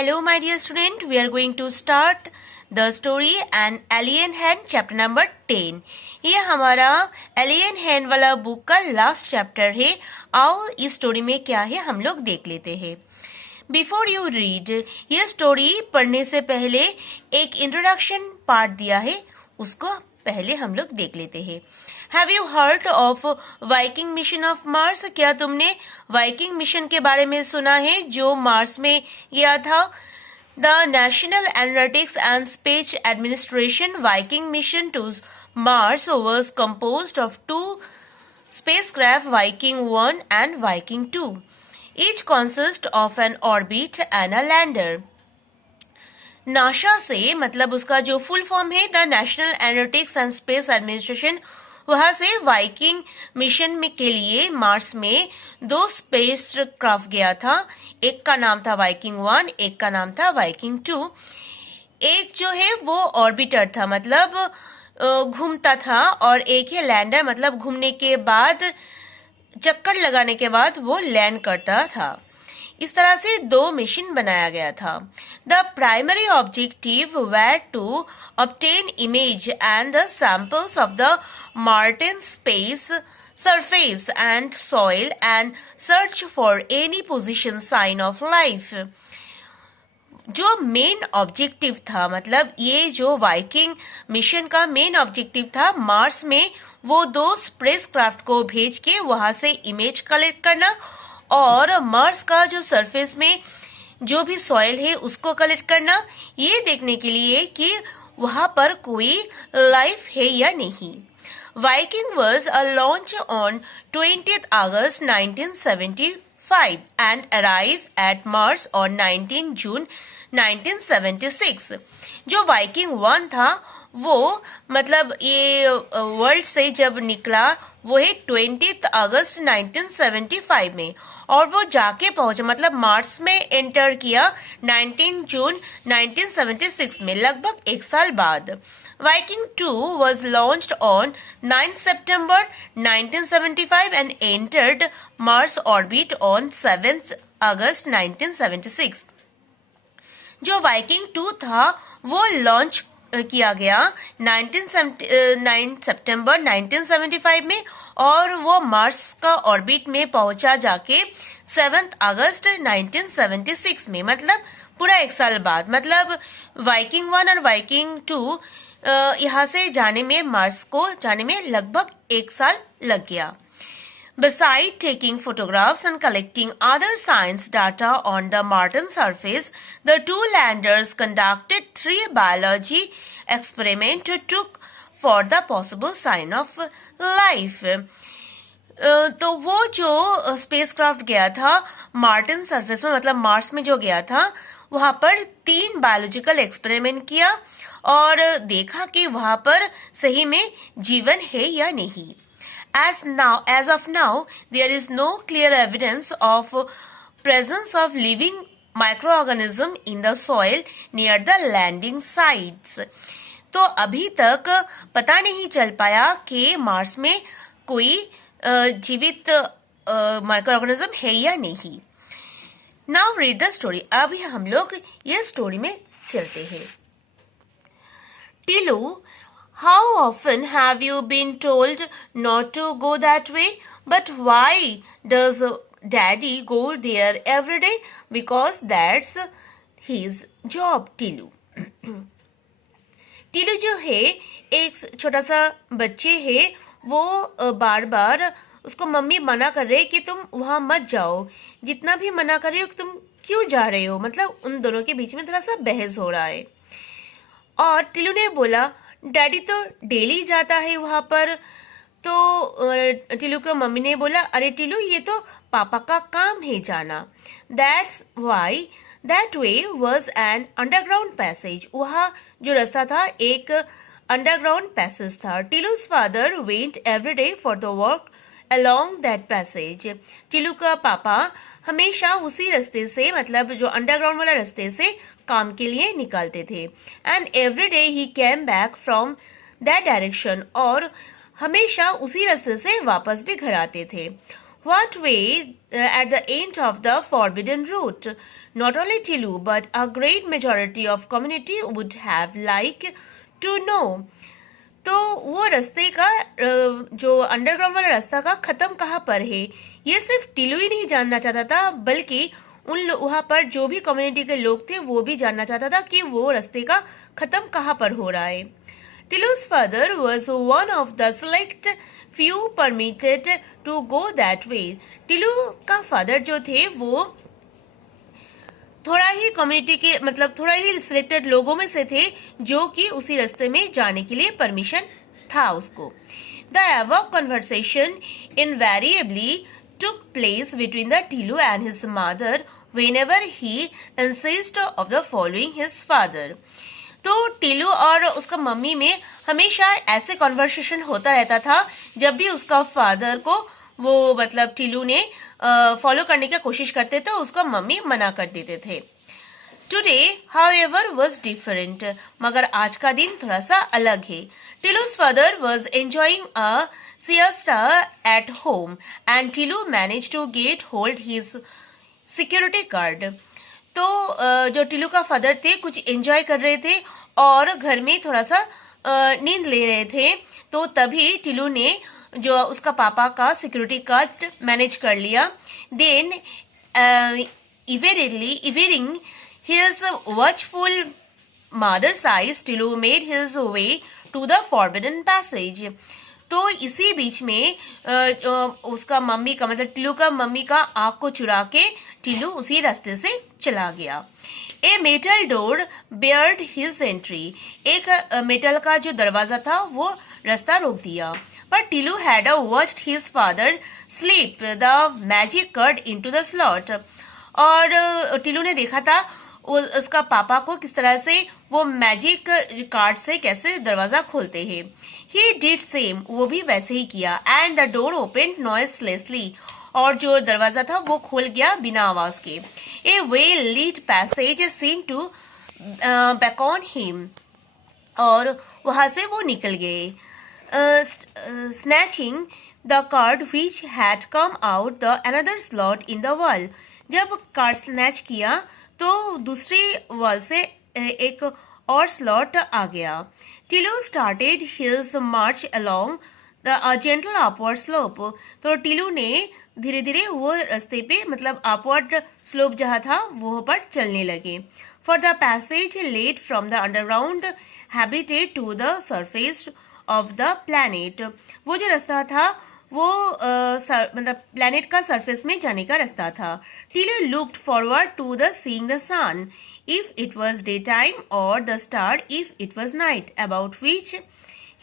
Hello, my dear student. We are going to start the story An Alien Hen, chapter number 10. ये हमारा alien हैन वाला book का last chapter है. आओ इस स्टोरी में क्या है हम लोग देख लेते हैं. बिफोर यू रीड, ये स्टोरी पढ़ने से पहले एक इंट्रोडक्शन पार्ट दिया है, उसको पहले हम लोग देख लेते हैं. Have you heard of Viking mission of Mars? क्या तुमने वाइकिंग मिशन के बारे में सुना है जो मार्स में गया था? The National Aeronautics and Space Administration Viking mission to Mars was composed of two spacecraft, Viking 1 and Viking 2. Each consists of an orbit and a lander. NASA से मतलब उसका जो फुल फॉर्म है the National Aeronautics and Space administration, वहां से Viking mission में के लिए मार्स में दो स्पेस क्राफ्ट गया था. एक का नाम था वाइकिंग 1, एक का नाम था वाइकिंग 2. एक जो है वो ऑर्बिटर था, मतलब घूमता था, और एक है लैंडर, मतलब घूमने के बाद चक्कर लगाने के बाद वो लैंड करता था. इस तरह से दो मिशन बनाया गया था. The primary objective were to obtain image and the samples of the Martian space surface and soil and search for any position sign of life. जो मेन ऑब्जेक्टिव था, मतलब ये जो वाइकिंग मिशन का मेन ऑब्जेक्टिव था, Mars में वो दो स्पेसक्राफ्ट को भेज के वहां से इमेज कलेक्ट करना और मार्स का जो सरफेस में जो भी सॉइल है उसको कलेक्ट करना, ये देखने के लिए कि वहां पर कोई लाइफ है या नहीं. Viking was a launch on 20th August 1975 and arrived at Mars on 19 June 1976. जो वाइकिंग 1 था वो मतलब ये वर्ल्ड से जब निकला वो है 20th August 1975 में, और वो जाके पहुंचा मतलब मार्स में एंटर किया 19 जून 1976 में, लगभग एक साल बाद. Viking 2 was launched on 9 September 1975 and entered Mars orbit on 7th August 1976. जो वाइकिंग 2 था वो लॉन्च किया गया 9 सितंबर 1975 में, और वो मार्स का ऑर्बिट में पहुंचा जाके 7 अगस्त 1976 में, मतलब पूरा एक साल बाद. मतलब वाइकिंग 1 और वाइकिंग 2 यहाँ से जाने में, मार्स को जाने में लगभग एक साल लग गया. Besides taking photographs and collecting other science data on the Martian surface, the two landers conducted 3 biology experiments took for the possible sign of life. तो वो जो स्पेसक्राफ्ट गया था मार्टिन सरफेस में, मतलब मार्स में जो गया था, वहां पर 3 बायोलॉजिकल एक्सपेरिमेंट किया और देखा कि वहां पर सही में जीवन है या नहीं. As of now, there is no clear evidence of presence of living microorganism in the soil near the landing sites. तो अभी तक पता नहीं चल पाया कि मार्स में कोई जीवित माइक्रोऑर्गेनिज्म है या नहीं. Now read the story. अभी हम लोग ये स्टोरी में चलते हैं. टिलू, how often have you been told not to go that way? But why does Daddy go there every day? Because that's his job, टिलू. टिलू जो है एक छोटा सा बच्चे है, वो बार बार उसको मम्मी मना कर रहे कि तुम वहां मत जाओ. जितना भी मना कर रहे हो तुम क्यों जा रहे हो, मतलब उन दोनों के बीच में थोड़ा सा बहस हो रहा है. और टिलू ने बोला डैडी तो डेली जाता है वहां पर. तो टिलू को मम्मी ने बोला अरे टिलू ये तो पापा का काम है जाना. That's why that way was an underground passage. वहाँ जो रास्ता था एक अंडरग्राउंड पैसेज था. Tilu's father went every day for the work along that passage. Tilu का पापा हमेशा उसी रास्ते से, मतलब जो अंडरग्राउंड वाला रास्ते से काम के लिए निकालते थे. And every day he came back from that direction, और हमेशा उसी रास्ते से वापस भी घर आते थे. What way at the end of the forbidden route. Not only Tilu, but a great majority of community would have liked to know. तो वो रास्ते का जो अंडरग्राउंड वाला रास्ता का खत्म कहाँ पर है, ये सिर्फ टिलू ही नहीं जानना चाहता था, बल्कि वहाँ पर जो भी कम्युनिटी के लोग थे वो भी जानना चाहता था कि वो रास्ते का खत्म कहाँ पर हो रहा है. Tilu's father was one of the select few permitted to go that way. टिलू का फादर जो थे वो थोड़ा ही कम्युनिटी के मतलब थोड़ा ही सिलेक्टेड लोगों में से थे जो कि उसी रास्ते में जाने के लिए परमिशन था उसको. The above conversation invariably took place between the Tilu and his mother whenever he insisted of the following his father. तो टिलू और उसका मम्मी में हमेशा ऐसे कॉन्वर्सेशन होता रहता था जब भी उसका फादर को वो मतलब टिलू ने फॉलो करने की कोशिश करते तो उसका मम्मी मना कर देते थे. टुडे हाउएवर वाज डिफरेंट, मगर आज का दिन थोड़ा सा अलग है. टिलू's father was enjoying a siesta at home and Tilu managed to get hold his security card. तो जो टिलू का फादर थे कुछ एंजॉय कर रहे थे और घर में थोड़ा सा नींद ले रहे थे, तो तभी टिलू ने जो उसका पापा का सिक्योरिटी कार्ड मैनेज कर लिया. Then evading his watchful mother's eyes, Tilu made his way to the forbidden passage. तो इसी बीच में उसका मम्मी का मतलब टिलू का मम्मी का आँख को चुरा के टिलू उसी रास्ते से चला गया. A metal door barred his entry, एक मेटल का जो दरवाजा था वो रास्ता रोक दिया. पर Tilu had watched his father slip the magic card into the slot, और टिलू ने देखा था उसका पापा को किस तरह से वो मैजिक कार्ड से कैसे दरवाजा खोलते हैं. He did same, वो भी वैसे ही किया. And the door opened noiselessly, और जो दरवाजा था वो खुल गया बिना आवाज के. A well-lit passage seemed to beckon him, और वहां से वो निकल गए. Snatching the card which had come out the another slot in the wall, जब कार्ड स्नैच किया तो दूसरी वॉल से एक और स्लॉट आ गया. टिलू started his march along the gentle upward slope, तो टिलू ने धीरे धीरे वो रास्ते पे मतलब अपवर्ड स्लोप जहाँ था वो पर चलने लगे. For the passage led from the underground habitat to the surface of the planet, वो जो रास्ता था वो मतलब प्लैनेट का सरफेस में जाने का रास्ता था. टिलू looked forward to the seeing the sun if it was daytime or the star if it was night, about which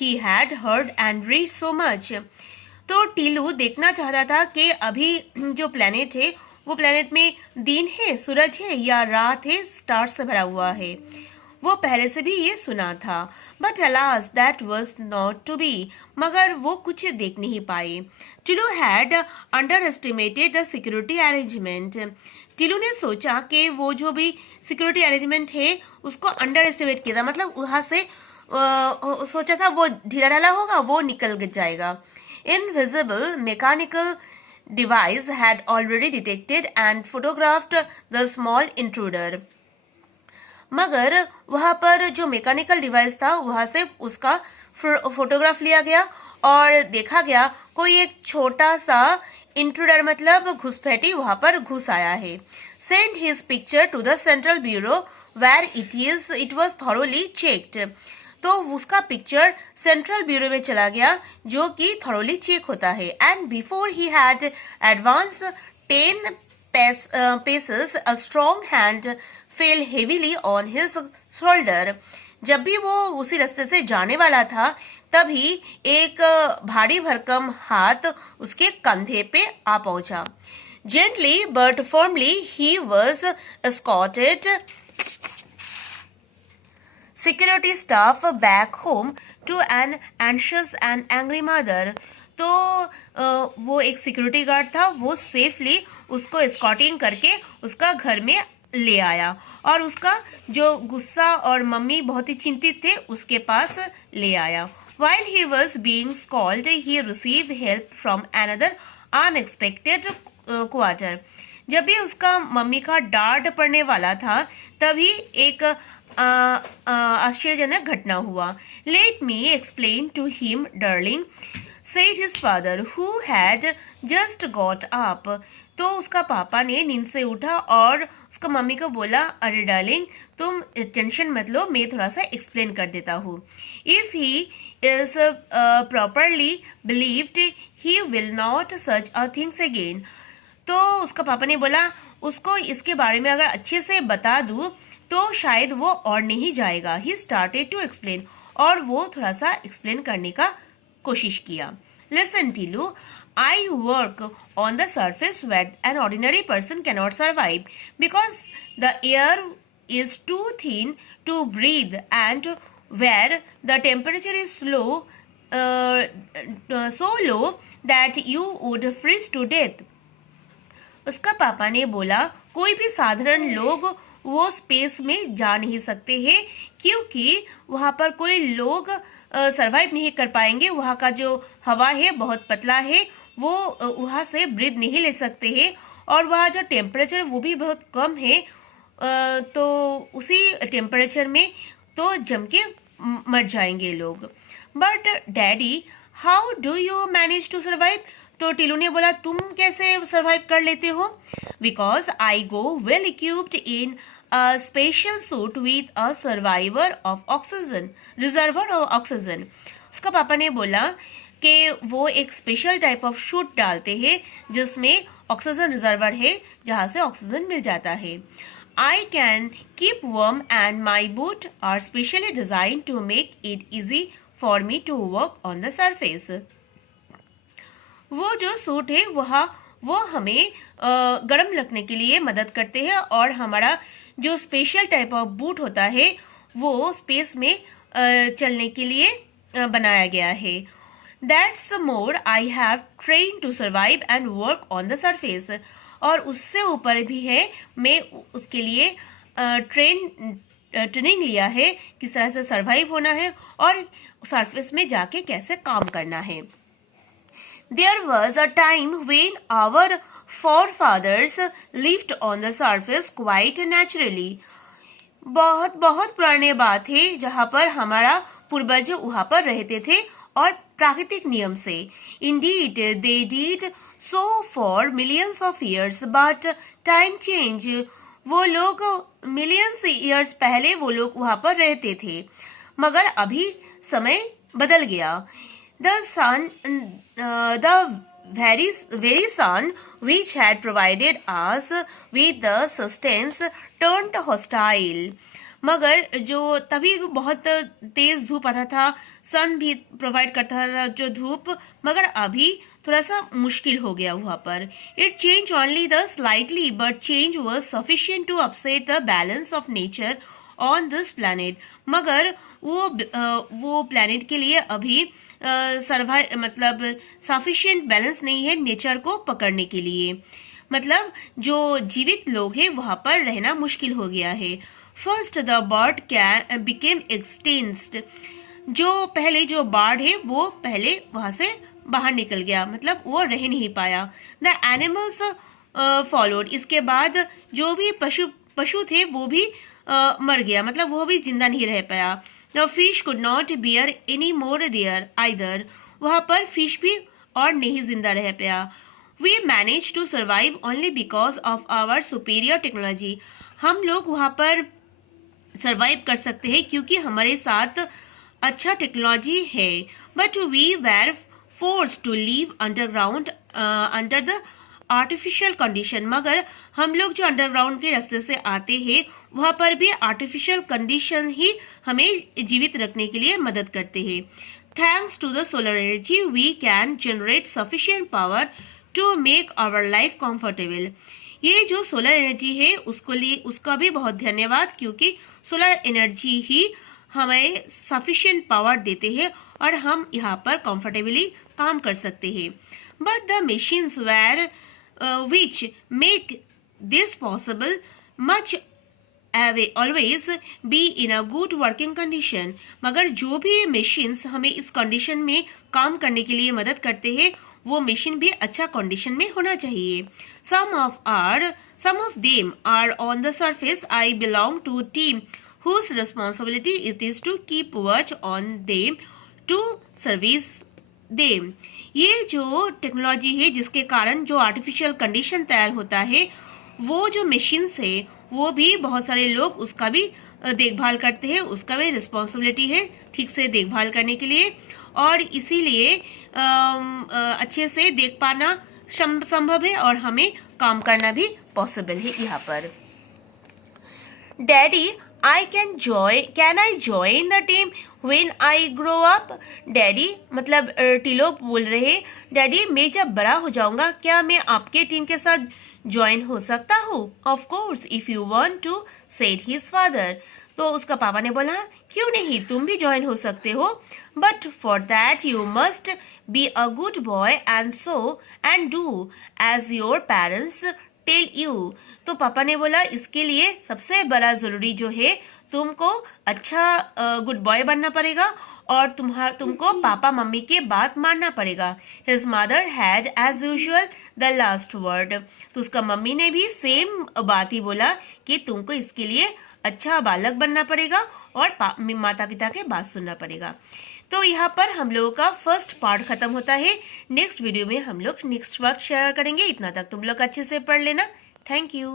he had heard and read so much. तो टिलू देखना चाहता था कि अभी जो प्लैनेट है वो प्लैनेट में दिन है, सूरज है, या रात है, स्टार से भरा हुआ है. वो पहले से भी ये सुना था. But alas that was not to be, मगर वो कुछ देख नहीं पाए. Tilu had underestimated the security arrangement, Tilu ने सोचा कि वो जो भी सिक्योरिटी अरेंजमेंट है उसको अंडर एस्टिमेट किया था, मतलब वहां से सोचा था वो ढीला ढाला होगा, वो निकल जाएगा. Invisible mechanical device had already detected and photographed the small intruder, मगर वहां पर जो मैकेनिकल डिवाइस था वहां से उसका फोटोग्राफ लिया गया और देखा गया कोई एक छोटा सा इंट्रूडर मतलब घुसपैठी वहां पर घुस आया है. Send his picture to the central bureau where it was thoroughly checked, तो उसका पिक्चर सेंट्रल ब्यूरो में चला गया जो कि थॉरोली चेक होता है. And before he had advance 10 paces a strong hand fell heavily on his shoulder. जब भी वो उसी रास्ते से जाने वाला था तभी एक भारी भरकम हाथ उसके कंधे पे आ पहुंचा. Gently but firmly he was escorted security staff back home to an anxious and angry mother. तो वो एक सिक्योरिटी गार्ड था, वो सेफली उसको एस्कॉर्टिंग करके उसका घर में ले आया और उसका जो गुस्सा और मम्मी बहुत ही चिंतित थे उसके पास ले आया. While he was being scolded, he received help from another unexpected quarter. जब भी उसका मम्मी का डांट पड़ने वाला था तभी एक आश्चर्यजनक घटना हुआ। Let me explain to him darling, said his father who had just got up। तो उसका पापा ने नींद से उठा और उसका मम्मी को बोला, अरे डार्लिंग तुम टेंशन मत लो, मैं थोड़ा सा एक्सप्लेन कर देता हूँ। If he is properly believed he will not such a things again. तो उसका पापा ने बोला, उसको इसके बारे में अगर अच्छे से बता दूं तो शायद वो और नहीं जाएगा। ही स्टार्टेड टू एक्सप्लेन, और वो थोड़ा सा एक्सप्लेन करने का कोशिश किया। Listen Tilu, I work on the surface where an ordinary person cannot survive because the air is too thin to breathe and where the temperature is so low that you would freeze to death। उसका पापा ने बोला, कोई भी साधारण लोग वो space में जा नहीं सकते हैं क्योंकि वहां पर कोई लोग सरवाइव नहीं कर पाएंगे। वहां का जो हवा है बहुत पतला है, वो वहां से ब्रीथ नहीं ले सकते हैं, और वहां जो टेम्परेचर वो भी बहुत कम है। तो उसी टेम्परेचर में तो जम के मर जाएंगे लोग। But daddy how do you manage to survive? तो टीलू ने बोला, तुम कैसे सर्वाइव कर लेते हो? Because I go well equipped in a special suit with a survivor of oxygen reservoir of oxygen. उसका पापा ने बोला कि वो एक स्पेशल टाइप ऑफ शूट डालते हैं जिसमें ऑक्सीजन रिजर्वर है, जहां से ऑक्सीजन मिल जाता है। I can keep warm and my boots are specially designed to make it easy for me to work on the surface। वो जो सूट है वो हमें गर्म रखने के लिए मदद करते हैं, और हमारा जो स्पेशल टाइप ऑफ बूट होता है वो स्पेस में चलने के लिए बनाया गया है। That's more I have trained to survive and work on the surface। और उससे ऊपर भी है, मैं उसके लिए ट्रेनिंग लिया है किस तरह से सरवाइव होना है और सरफेस में जाके कैसे काम करना है। There was a time when our forefathers lived on the surface quite naturally। बहुत बहुत पुराने बात है जहाँ पर हमारा पूर्वज वहाँ पर रहते थे और प्राकृतिक नियम से। Indeed, they did so for millions of years, but time change। वो लोग मिलियंस ईयर्स पहले वो लोग वहाँ पर रहते थे, मगर अभी समय बदल गया। The sun, the very sun which had provided us with the sustenance turned hostile। मगर जो तभी बहुत तेज धूप आता था, सन भी प्रोवाइड करता था जो धूप, मगर अभी थोड़ा सा मुश्किल हो गया वहां पर। It change only the slightly but change was sufficient to upset the balance of nature on this planet. मगर वो प्लैनेट के लिए अभी मतलब सफिशिएंट बैलेंस नहीं है नेचर को पकड़ने के लिए। मतलब जो जीवित लोग हैं वहां पर रहना मुश्किल हो गया है। First the bird can became extinct. जो पहले जो बर्ड है वो पहले वहां से बाहर निकल गया, मतलब वो रह नहीं पाया। The animals followed. इसके बाद जो भी पशु थे वो भी मर गया, मतलब वो भी जिंदा नहीं रह पाया। The fish could not bear any more there either. वहां पर फिश भी और नहीं जिंदा रह पाया। We manage to survive only because of our superior technology. हम लोग वहां पर सर्वाइव कर सकते हैं क्योंकि हमारे साथ अच्छा टेक्नोलॉजी है। But we were force to live underground under the artificial condition. मगर हम लोग जो अंडरग्राउंड के रास्ते से आते हैं वहां पर भी आर्टिफिशियल कंडीशन ही हमें जीवित रखने के लिए मदद करते हैं। Thanks to the solar energy we can generate sufficient power to our our life comfortable. ये जो सोलर एनर्जी है उसका भी बहुत धन्यवाद, क्योंकि सोलर एनर्जी ही हमें सफिशिएंट पावर देते हैं और हम यहाँ पर कंफर्टेबली काम कर सकते हैं। But the machines were which make this possible much always be in a good working condition. मगर जो भी मशीन्स हमें इस कंडीशन में काम करने के लिए मदद करते हैं वो मशीन भी अच्छा कंडीशन में होना चाहिए. Some of them are on the surface. I belong to a team whose responsibility it is to keep watch on them to service them. ये जो टेक्नोलॉजी है जिसके कारण जो आर्टिफिशियल कंडीशन तैयार होता है, वो जो मशीन्स है वो भी बहुत सारे लोग उसका भी देखभाल करते हैं, उसका भी रिस्पॉन्सिबिलिटी है ठीक से देखभाल करने के लिए, और इसीलिए अच्छे से देख पाना संभव है और हमें काम करना भी पॉसिबल है. यहाँ पर daddy can I join the team when I grow up. Daddy मतलब टिलो बोल रहे, डैडी मैं जब बड़ा हो जाऊंगा क्या मैं आपके टीम के साथ ज्वाइन हो सकता हूँ? Of course if you want to, said his father. तो उसका पापा ने बोला क्यों नहीं, तुम भी ज्वाइन हो सकते हो, but for that you must be a good boy and do as your parents tell you. तो पापा ने बोला इसके लिए सबसे बड़ा जरूरी जो है तुमको अच्छा गुड बॉय बनना पड़ेगा और तुमको पापा मम्मी के बात मानना पड़ेगा. His mother had as usual the last word. तो उसका मम्मी ने भी सेम बात ही बोला कि तुमको इसके लिए अच्छा बालक बनना पड़ेगा और माता पिता के बात सुनना पड़ेगा. तो यहाँ पर हम लोगों का फर्स्ट पार्ट खत्म होता है. नेक्स्ट वीडियो में हम लोग नेक्स्ट वर्क शेयर करेंगे. इतना तक तुम लोग अच्छे से पढ़ लेना. Thank you.